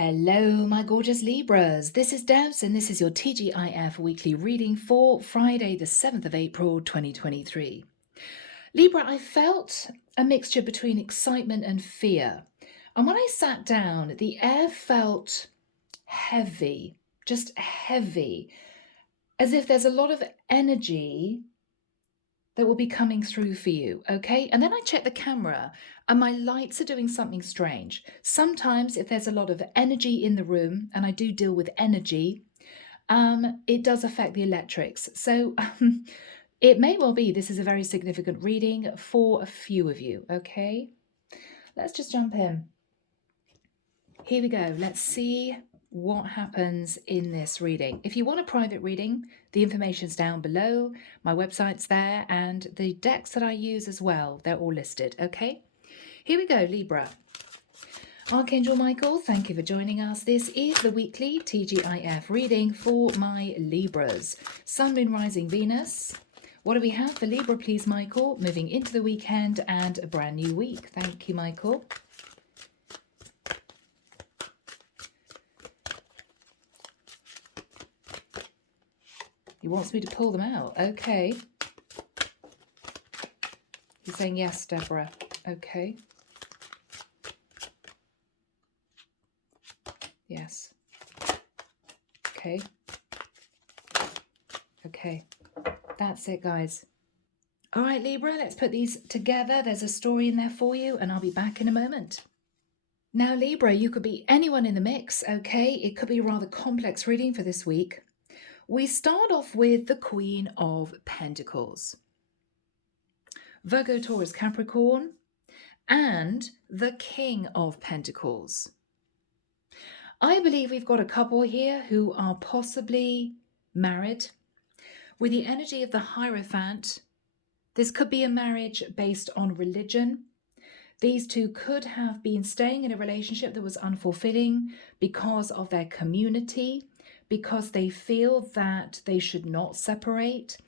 Hello, my gorgeous Libras. This is Debs, and this is your T.G.I.F weekly reading for Friday, the 7th of April, 2023. Libra, I felt a mixture between excitement and fear. And when I sat down, the air felt heavy, just heavy, as if there's a lot of energy that will be coming through for you, okay? And then I check the camera and my lights are doing something strange. Sometimes if there's a lot of energy in the room, and I do deal with energy, it does affect the electrics. So it may well be this is a very significant reading for a few of you, okay? Let's just jump in. Here we go. Let's see what happens in this reading. If you want a private reading, the information's down below. My website's there, and the decks that I use as well, they're all listed, okay? Here we go, Libra. Archangel Michael, thank you for joining us. This is the weekly TGIF reading for my Libras. Sun, Moon, Rising, Venus. What do we have for Libra, please, Michael? Moving into the weekend and a brand new week. Thank you, Michael. He wants me to pull them out. Okay. He's saying yes, Deborah. Okay. Yes. Okay. Okay. That's it, guys. All right, Libra, let's put these together. There's a story in there for you, and I'll be back in a moment. Now, Libra, you could be anyone in the mix, okay? It could be a rather complex reading for this week. We start off with the Queen of Pentacles. Virgo, Taurus, Capricorn, and the King of Pentacles. I believe we've got a couple here who are possibly married. With the energy of the Hierophant, this could be a marriage based on religion. These two could have been staying in a relationship that was unfulfilling because of their community, because they feel that they should not separate.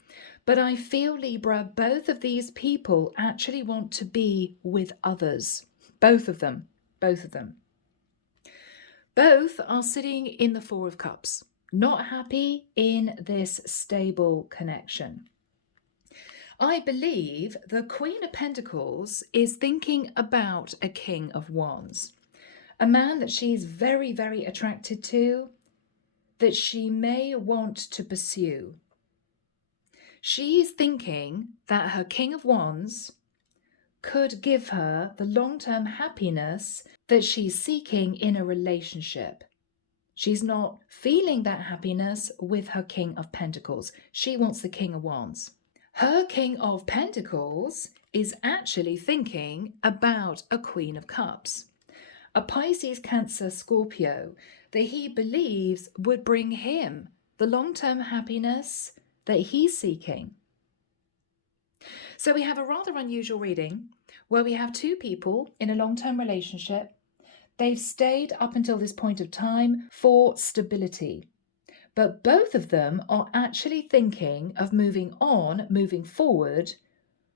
But I feel, Libra, both of these people actually want to be with others. Both of them. Both of them. Both are sitting in the Four of Cups, not happy in this stable connection. I believe the Queen of Pentacles is thinking about a King of Wands, a man that she's very, very attracted to, that she may want to pursue. She's thinking that her King of Wands could give her the long-term happiness that she's seeking in a relationship. She's not feeling that happiness with her King of Pentacles. She wants the King of Wands. Her King of Pentacles is actually thinking about a Queen of Cups, a Pisces, Cancer, Scorpio that he believes would bring him the long-term happiness that he's seeking. So we have a rather unusual reading where we have two people in a long-term relationship. They've stayed up until this point of time for stability, but both of them are actually thinking of moving on, moving forward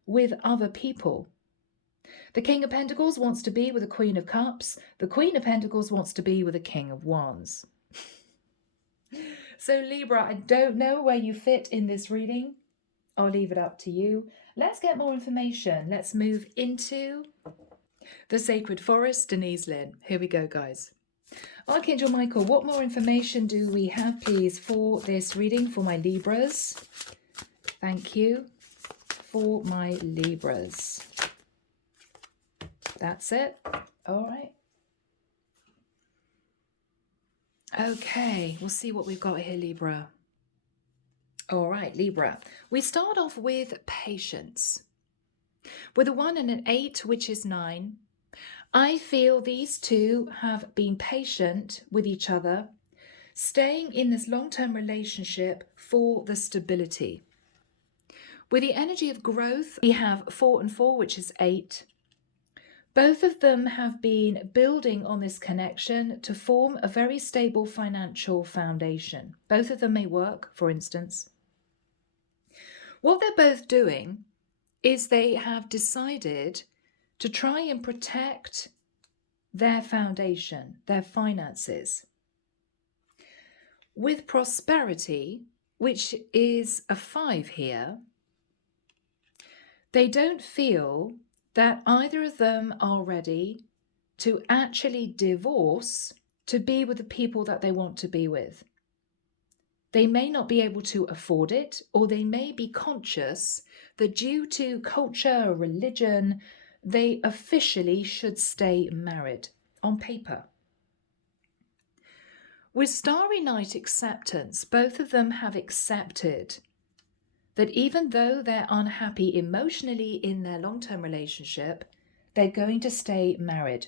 with other people. The King of Pentacles wants to be with the Queen of Cups. The Queen of Pentacles wants to be with the King of Wands. So Libra, I don't know where you fit in this reading. I'll leave it up to you. Let's get more information. Let's move into the Sacred Forest, Denise, Linn. Here we go, guys. Archangel Michael, what more information do we have, please, for this reading for my Libras? Thank you. For my Libras. That's it. All right. Okay, we'll see what we've got here, Libra. All right, Libra. We start off with patience. With a 1 and an 8, which is 9, I feel these two have been patient with each other, staying in this long-term relationship for the stability. With the energy of growth, we have 4 and 4, which is 8. Both of them have been building on this connection to form a very stable financial foundation. Both of them may work, for instance. What they're both doing is they have decided to try and protect their foundation, their finances. With prosperity, which is a 5 here, they don't feel that either of them are ready to actually divorce to be with the people that they want to be with. They may not be able to afford it, or they may be conscious that due to culture or religion, they officially should stay married on paper. With Starry Night acceptance, both of them have accepted that even though they're unhappy emotionally in their long-term relationship, they're going to stay married.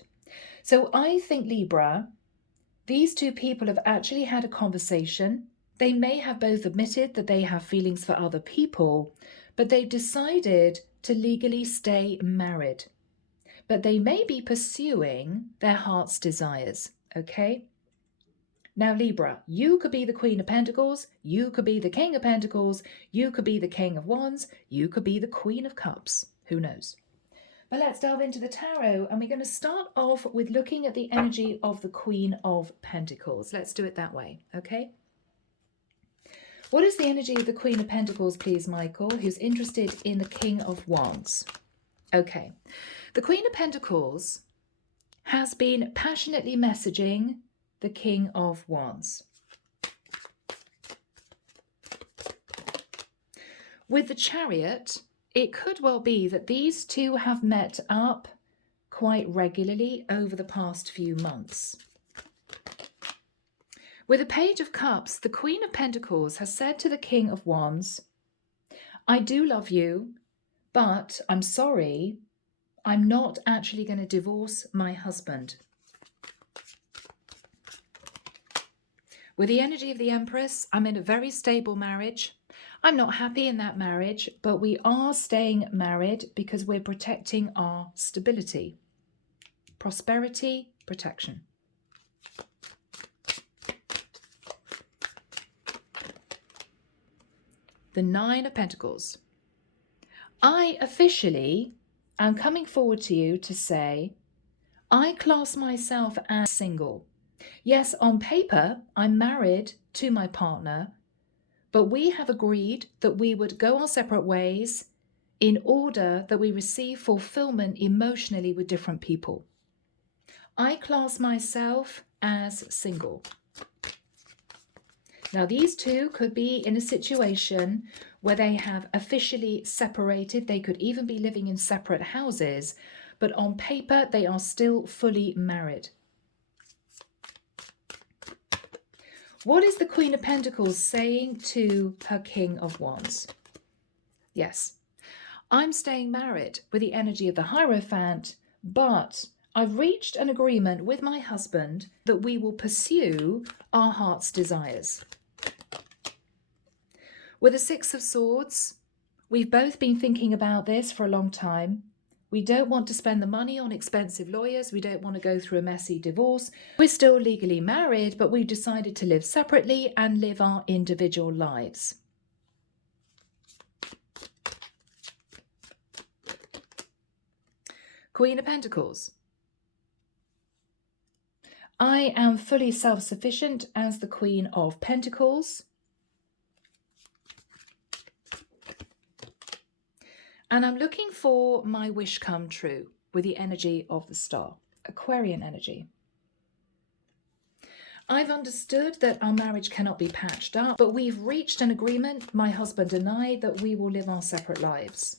So I think, Libra, these two people have actually had a conversation. They may have both admitted that they have feelings for other people, but they've decided to legally stay married. But they may be pursuing their heart's desires, okay? Now, Libra, you could be the Queen of Pentacles, you could be the King of Pentacles, you could be the King of Wands, you could be the Queen of Cups. Who knows? But let's delve into the tarot, and we're going to start off with looking at the energy of the Queen of Pentacles. Let's do it that way, okay? What is the energy of the Queen of Pentacles, please, Michael, who's interested in the King of Wands? Okay. The Queen of Pentacles has been passionately messaging the King of Wands. With the Chariot, it could well be that these two have met up quite regularly over the past few months. With the Page of Cups, the Queen of Pentacles has said to the King of Wands, I do love you, but I'm sorry, I'm not actually going to divorce my husband. With the energy of the Empress, I'm in a very stable marriage. I'm not happy in that marriage, but we are staying married because we're protecting our stability. Prosperity, protection. The Nine of Pentacles. I officially am coming forward to you to say, I class myself as single. Yes, on paper, I'm married to my partner, but we have agreed that we would go our separate ways in order that we receive fulfillment emotionally with different people. I class myself as single. Now, these two could be in a situation where they have officially separated. They could even be living in separate houses, but on paper, they are still fully married. What is the Queen of Pentacles saying to her King of Wands? Yes, I'm staying married with the energy of the Hierophant, but I've reached an agreement with my husband that we will pursue our heart's desires. With the Six of Swords, we've both been thinking about this for a long time. We don't want to spend the money on expensive lawyers. We don't want to go through a messy divorce. We're still legally married, but we've decided to live separately and live our individual lives. Queen of Pentacles. I am fully self-sufficient as the Queen of Pentacles. And I'm looking for my wish come true with the energy of the star, Aquarian energy. I've understood that our marriage cannot be patched up, but we've reached an agreement, my husband and I, that we will live our separate lives.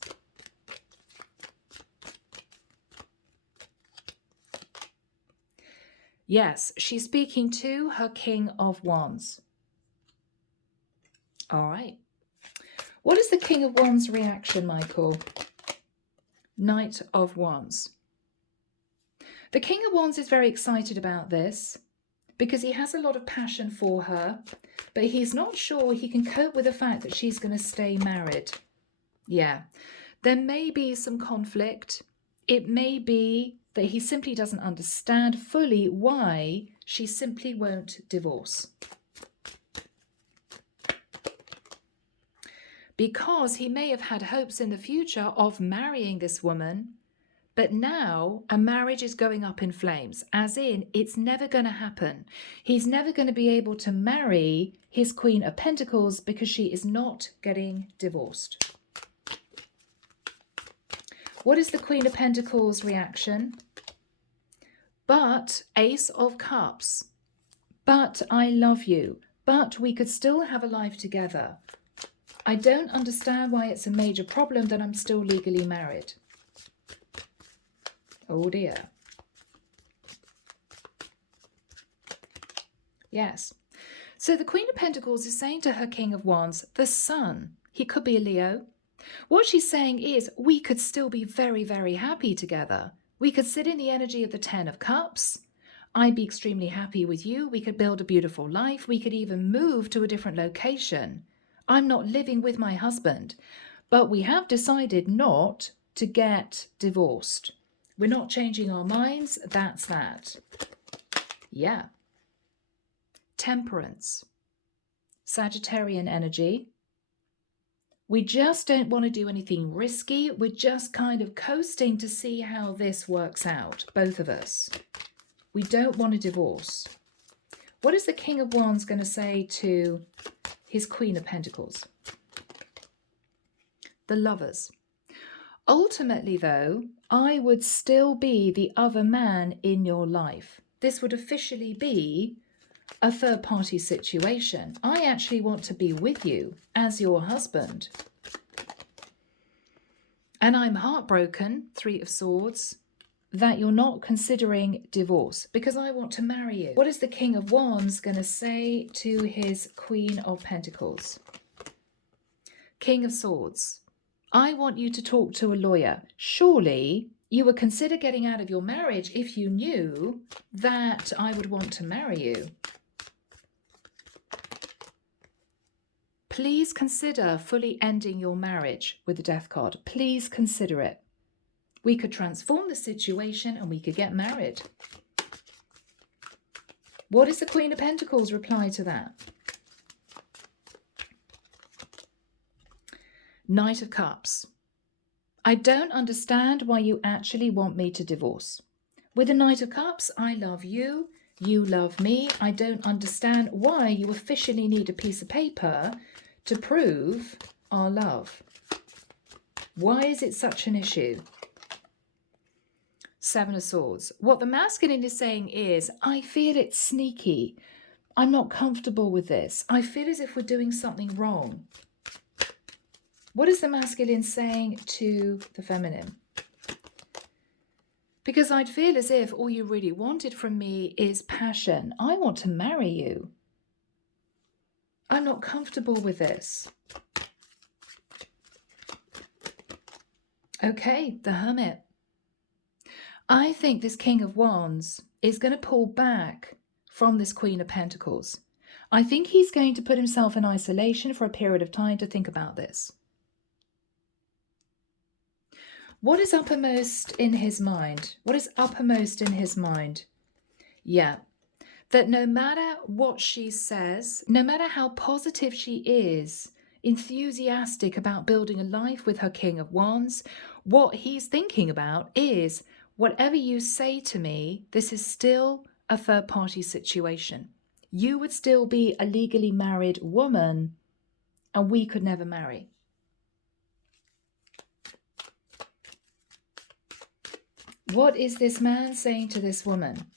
Yes, she's speaking to her King of Wands. All right. What is the King of Wands' reaction, Michael? Knight of Wands. The King of Wands is very excited about this because he has a lot of passion for her, but he's not sure he can cope with the fact that she's going to stay married. Yeah, there may be some conflict. It may be that he simply doesn't understand fully why she simply won't divorce. Because he may have had hopes in the future of marrying this woman, But now a marriage is going up in flames, as in it's never going to happen. He's never going to be able to marry his Queen of Pentacles because she is not getting divorced. What is the Queen of Pentacles reaction? But Ace of Cups. But I love you. But we could still have a life together. I don't understand why it's a major problem that I'm still legally married. Oh dear. Yes. So the Queen of Pentacles is saying to her King of Wands, the Sun, he could be a Leo. What she's saying is we could still be very, very happy together. We could sit in the energy of the Ten of Cups. I'd be extremely happy with you. We could build a beautiful life. We could even move to a different location. I'm not living with my husband, but we have decided not to get divorced. We're not changing our minds. That's that. Yeah. Temperance. Sagittarian energy. We just don't want to do anything risky. We're just kind of coasting to see how this works out, both of us. We don't want a divorce. What is the King of Wands going to say to his Queen of Pentacles? The Lovers. Ultimately, though, I would still be the other man in your life. This would officially be a third-party situation. I actually want to be with you as your husband. And I'm heartbroken, Three of Swords, that you're not considering divorce because I want to marry you. What is the King of Wands going to say to his Queen of Pentacles? King of Swords. I want you to talk to a lawyer. Surely you would consider getting out of your marriage if you knew that I would want to marry you. Please consider fully ending your marriage with the Death card. Please consider it. We could transform the situation and we could get married. What is the Queen of Pentacles' reply to that? Knight of Cups. I don't understand why you actually want me to divorce. With the Knight of Cups, I love you, you love me. I don't understand why you officially need a piece of paper to prove our love. Why is it such an issue? Seven of Swords. What the masculine is saying is, I feel it's sneaky. I'm not comfortable with this. I feel as if we're doing something wrong. What is the masculine saying to the feminine? Because I'd feel as if all you really wanted from me is passion. I want to marry you. I'm not comfortable with this. Okay, the Hermit. I think this King of Wands is going to pull back from this Queen of Pentacles. I think he's going to put himself in isolation for a period of time to think about this. What is uppermost in his mind? What is uppermost in his mind? Yeah, that no matter what she says, no matter how positive she is, enthusiastic about building a life with her King of Wands, what he's thinking about is, whatever you say to me, this is still a third-party situation. You would still be a legally married woman, and we could never marry. What is this man saying to this woman?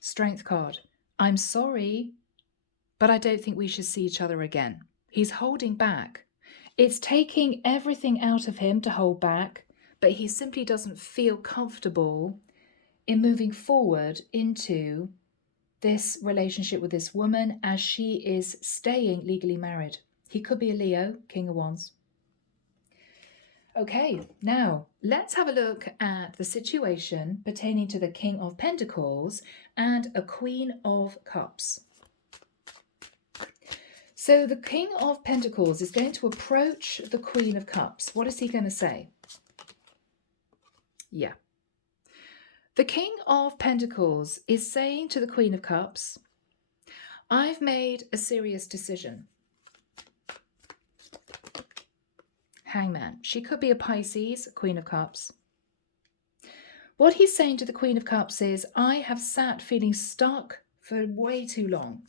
Strength card. I'm sorry, but I don't think we should see each other again. He's holding back. It's taking everything out of him to hold back, but he simply doesn't feel comfortable in moving forward into this relationship with this woman as she is staying legally married. He could be a Leo, King of Wands. Okay, now let's have a look at the situation pertaining to the King of Pentacles and a Queen of Cups. So the King of Pentacles is going to approach the Queen of Cups. What is he going to say? Yeah. The King of Pentacles is saying to the Queen of Cups, I've made a serious decision. Hangman. She could be a Pisces, Queen of Cups. What he's saying to the Queen of Cups is, I have sat feeling stuck for way too long.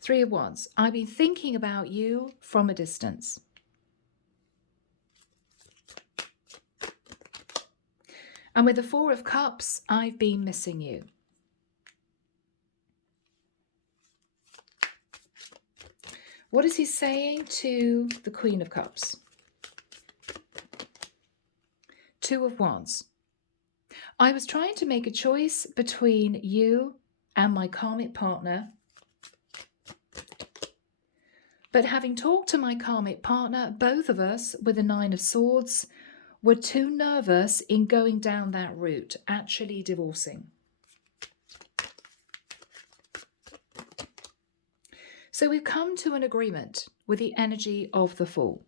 Three of Wands. I've been thinking about you from a distance. And with the Four of Cups, I've been missing you. What is he saying to the Queen of Cups? Two of Wands. I was trying to make a choice between you and my karmic partner. But having talked to my karmic partner, both of us with the Nine of Swords were too nervous in going down that route, actually divorcing. So we've come to an agreement with the energy of the Fool.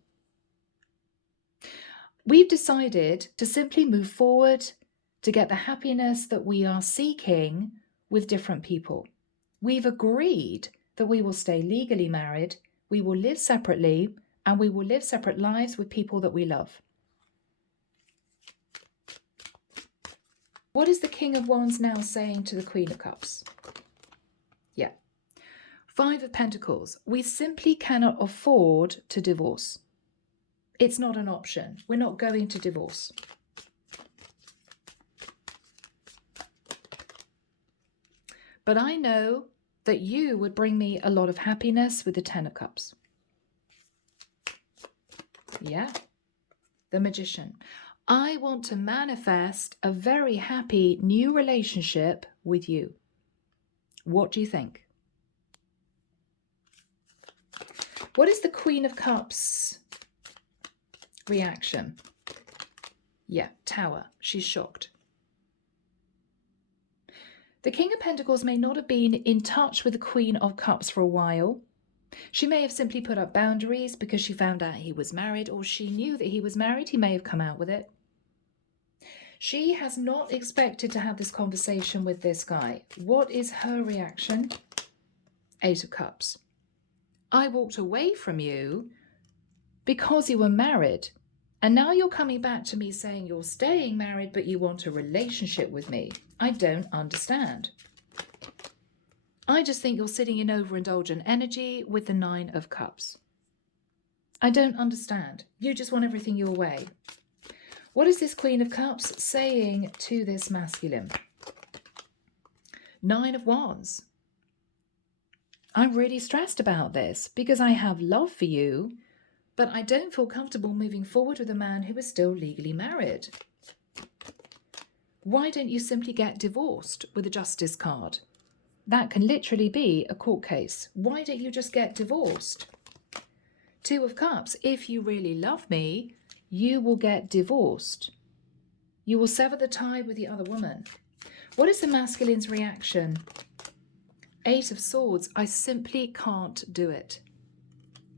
We've decided to simply move forward to get the happiness that we are seeking with different people. We've agreed that we will stay legally married, we will live separately, and we will live separate lives with people that we love. What is the King of Wands now saying to the Queen of Cups? Yeah. Five of Pentacles. We simply cannot afford to divorce. It's not an option. We're not going to divorce. But I know that you would bring me a lot of happiness with the Ten of Cups. Yeah. The Magician. I want to manifest a very happy new relationship with you. What do you think? What is the Queen of Cups reaction? Yeah, Tower. She's shocked. The King of Pentacles may not have been in touch with the Queen of Cups for a while. She may have simply put up boundaries because she found out he was married, or she knew that he was married. He may have come out with it. She has not expected to have this conversation with this guy. What is her reaction? Eight of Cups. I walked away from you because you were married. And now you're coming back to me saying you're staying married, but you want a relationship with me. I don't understand. I just think you're sitting in overindulgent energy with the Nine of Cups. I don't understand. You just want everything your way. What is this Queen of Cups saying to this masculine? Nine of Wands. I'm really stressed about this because I have love for you, but I don't feel comfortable moving forward with a man who is still legally married. Why don't you simply get divorced with a justice card? That can literally be a court case. Why don't you just get divorced? Two of Cups. If you really love me, you will get divorced. You will sever the tie with the other woman. What is the masculine's reaction? Eight of Swords. I simply can't do it.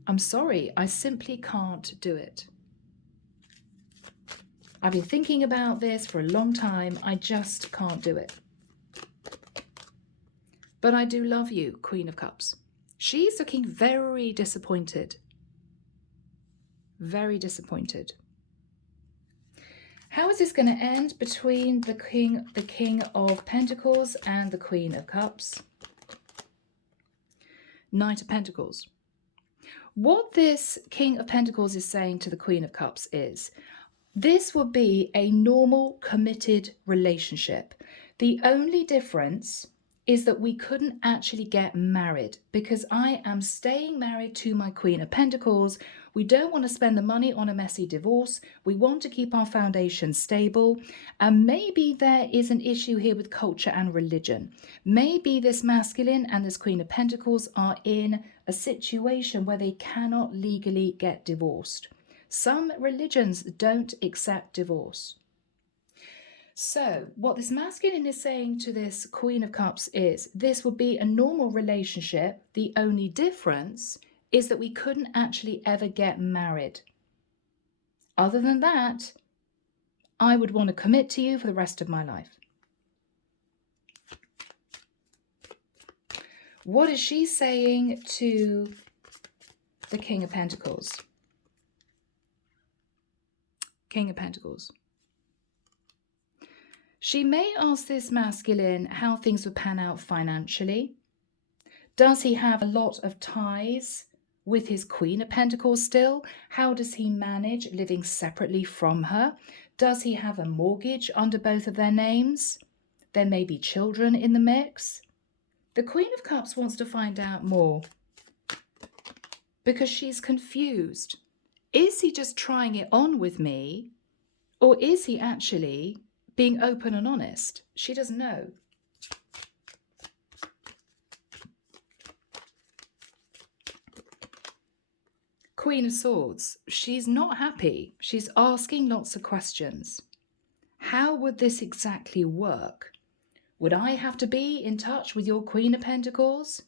I'm sorry, I simply can't do it. I've been thinking about this for a long time. I just can't do it. But I do love you, Queen of Cups. She's looking very disappointed. Very disappointed. How is this going to end between the King of Pentacles and the Queen of Cups? Knight of Pentacles. What this King of Pentacles is saying to the Queen of Cups is, this will be a normal, committed relationship. The only difference is that we couldn't actually get married because I am staying married to my Queen of Pentacles. We don't want to spend the money on a messy divorce. We want to keep our foundation stable. And maybe there is an issue here with culture and religion. Maybe this masculine and this Queen of Pentacles are in a situation where they cannot legally get divorced. Some religions don't accept divorce. So what this masculine is saying to this Queen of Cups is, this would be a normal relationship. The only difference is that we couldn't actually ever get married. Other than that, I would want to commit to you for the rest of my life. What is she saying to the King of Pentacles? King of Pentacles. She may ask this masculine how things would pan out financially. Does he have a lot of ties with his Queen of Pentacles still? How does he manage living separately from her? Does he have a mortgage under both of their names? There may be children in the mix. The Queen of Cups wants to find out more because she's confused. Is he just trying it on with me, or is he actually being open and honest? She doesn't know. Queen of Swords. She's not happy. She's asking lots of questions. How would this exactly work? Would I have to be in touch with your Queen of Pentacles?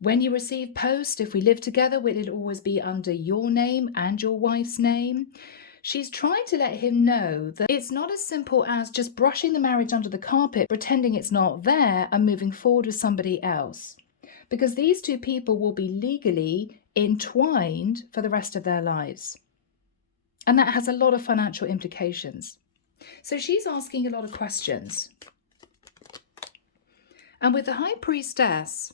When you receive post, if we live together, will it always be under your name and your wife's name? She's trying to let him know that it's not as simple as just brushing the marriage under the carpet, pretending it's not there and moving forward with somebody else. Because these two people will be legally entwined for the rest of their lives. And that has a lot of financial implications. So she's asking a lot of questions. And with the High Priestess,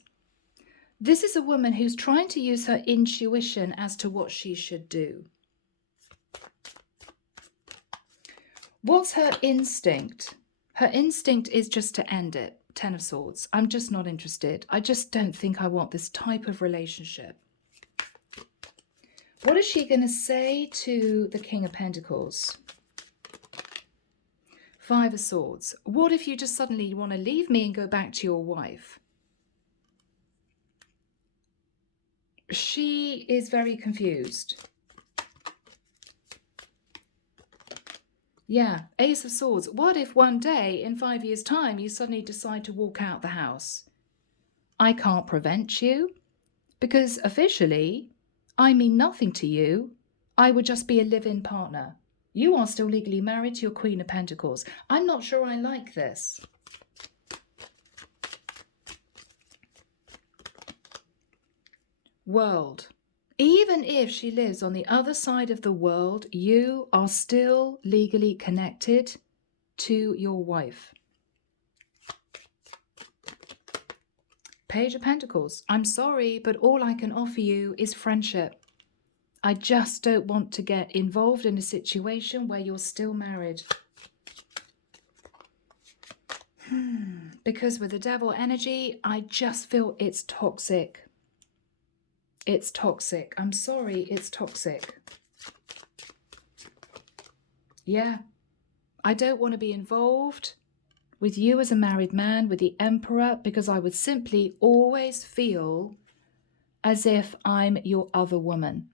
this is a woman who's trying to use her intuition as to what she should do. What's her instinct? Her instinct is just to end it. Ten of Swords. I'm just not interested. I just don't think I want this type of relationship. What is she going to say to the King of Pentacles? Five of Swords. What if you just suddenly want to leave me and go back to your wife? She is very confused. Yeah, Ace of Swords. What if one day in 5 years' time you suddenly decide to walk out the house? I can't prevent you because officially I mean nothing to you. I would just be a live-in partner. You are still legally married to your Queen of Pentacles. I'm not sure I like this. World. Even if she lives on the other side of the world, you are still legally connected to your wife. Page of Pentacles. I'm sorry, but all I can offer you is friendship. I just don't want to get involved in a situation where you're still married. Because with the Devil energy, I just feel it's toxic. It's toxic. I'm sorry, it's toxic. Yeah, I don't want to be involved with you as a married man, with the Emperor, because I would simply always feel as if I'm your other woman.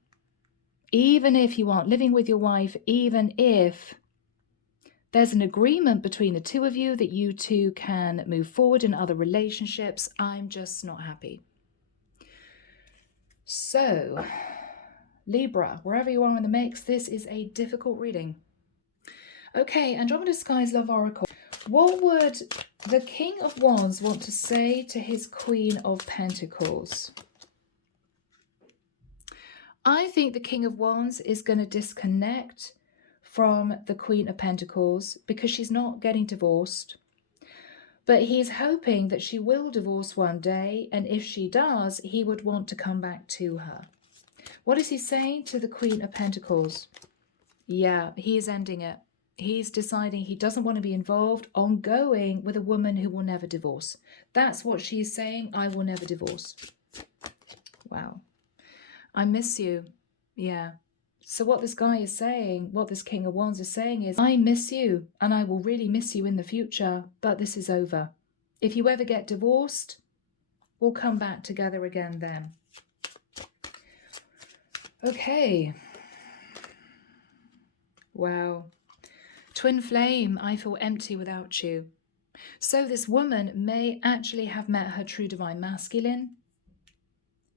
Even if you aren't living with your wife, even if there's an agreement between the two of you that you two can move forward in other relationships, I'm just not happy. So, Libra, wherever you are in the mix, this is a difficult reading. Okay, Andromeda Sky's Love Oracle. What would the King of Wands want to say to his Queen of Pentacles? I think the King of Wands is going to disconnect from the Queen of Pentacles because she's not getting divorced. But he's hoping that she will divorce one day, and if she does, he would want to come back to her. What is he saying to the Queen of Pentacles? Yeah, he's ending it. He's deciding he doesn't want to be involved ongoing with a woman who will never divorce. That's what she's saying. I will never divorce. Wow. I miss you. Yeah. So what this guy is saying, what this King of Wands is saying is, I miss you and I will really miss you in the future, but this is over. If you ever get divorced, we'll come back together again then. Okay. Wow. Twin flame, I feel empty without you. So this woman may actually have met her true divine masculine.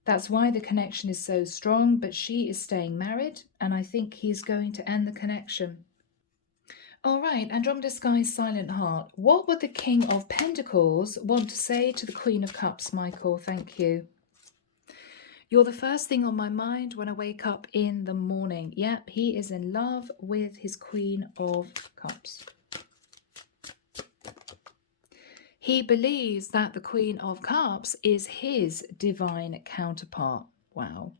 That's why the connection is so strong, but she is staying married, and I think he's going to end the connection. All right, Andromeda Sky's Silent Heart. What would the King of Pentacles want to say to the Queen of Cups, Michael? Thank you. You're the first thing on my mind when I wake up in the morning. Yep, he is in love with his Queen of Cups. He believes that the Queen of Cups is his divine counterpart. Wow.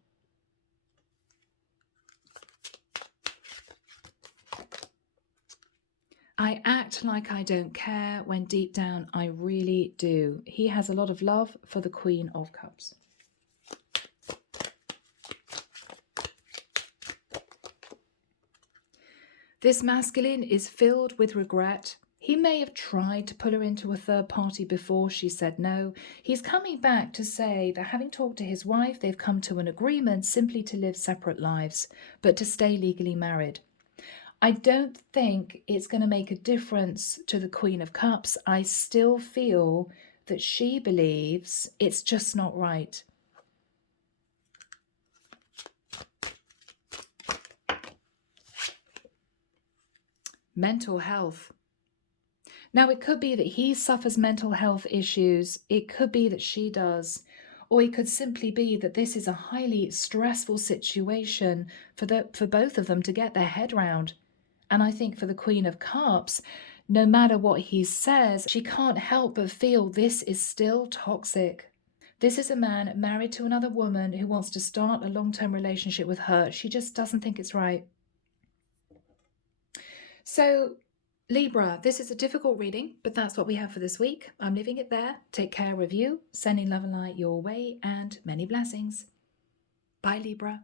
I act like I don't care when deep down I really do. He has a lot of love for the Queen of Cups. This masculine is filled with regret. He may have tried to pull her into a third party before she said no. He's coming back to say that having talked to his wife, they've come to an agreement simply to live separate lives, but to stay legally married. I don't think it's going to make a difference to the Queen of Cups. I still feel that she believes it's just not right. Mental health. Now, it could be that he suffers mental health issues. It could be that she does. Or it could simply be that this is a highly stressful situation for both of them to get their head round. And I think for the Queen of Cups, no matter what he says, she can't help but feel this is still toxic. This is a man married to another woman who wants to start a long-term relationship with her. She just doesn't think it's right. So, Libra, this is a difficult reading, but that's what we have for this week. I'm leaving it there. Take care of you, sending love and light your way, and many blessings. Bye, Libra.